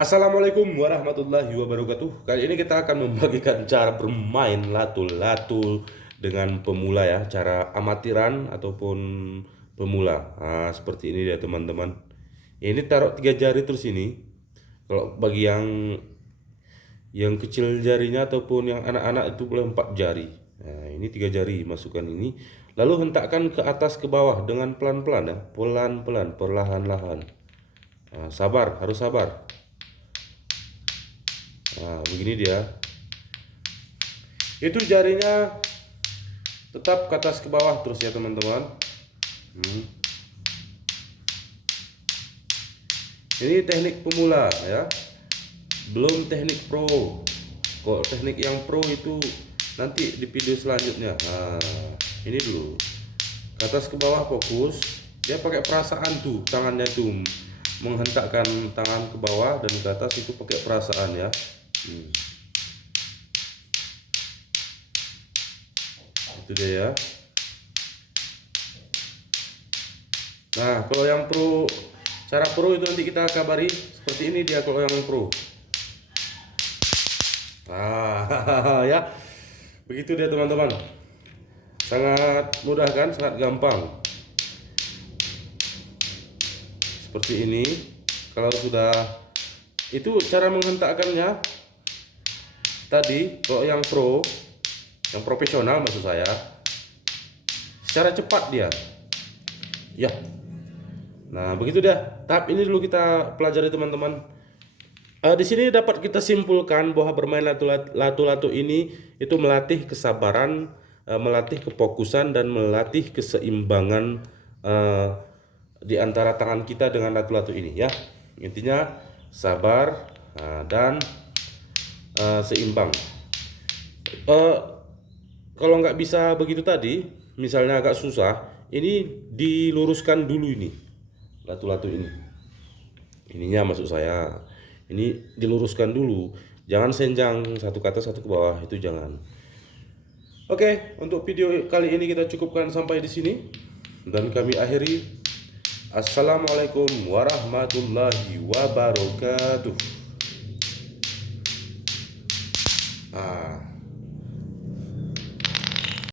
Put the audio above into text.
Assalamualaikum warahmatullahi wabarakatuh. Kali ini kita akan membagikan cara bermain latu-latu dengan pemula ya, cara amatiran ataupun pemula. Nah, seperti ini ya teman-teman. Ini taruh 3 jari terus ini. Kalau bagi yang kecil jarinya ataupun yang anak-anak itu boleh 4 jari. Nah, ini 3 jari masukkan ini. Lalu hentakkan ke atas ke bawah dengan pelan-pelan ya, pelan-pelan, perlahan-lahan. Nah, sabar, harus sabar. Nah, begini dia. Itu jarinya tetap ke atas ke bawah terus ya teman-teman. Hmm. Ini teknik pemula ya, belum teknik pro. Kok teknik yang pro itu nanti di video selanjutnya. Nah, ini dulu ke atas ke bawah fokus. Dia pakai perasaan tuh, tangannya itu menghentakkan tangan ke bawah dan ke atas itu pakai perasaan ya. Itu dia ya. Nah, kalau yang pro, cara pro itu nanti kita kabari. Seperti ini dia kalau yang pro. Nah, ya. Begitu dia teman-teman. Sangat mudah kan? Sangat gampang. Seperti ini. Kalau sudah itu cara menghentakkannya. Tadi kalau yang pro, yang profesional maksud saya, secara cepat dia. Ya. Nah, begitu dah. Tahap ini dulu kita pelajari teman-teman. Di sini dapat kita simpulkan bahwa bermain latu-latu ini itu melatih kesabaran, melatih kefokusan dan melatih keseimbangan di antara tangan kita dengan latu-latu ini ya. Intinya sabar dan seimbang. Kalau nggak bisa begitu tadi, misalnya agak susah, ini diluruskan dulu ini latu-latu ini. Ininya maksud saya, ini diluruskan dulu, jangan senjang satu ke atas satu ke bawah, itu jangan. Oke, untuk video kali ini kita cukupkan sampai di sini dan kami akhiri. Assalamualaikum warahmatullahi wabarakatuh.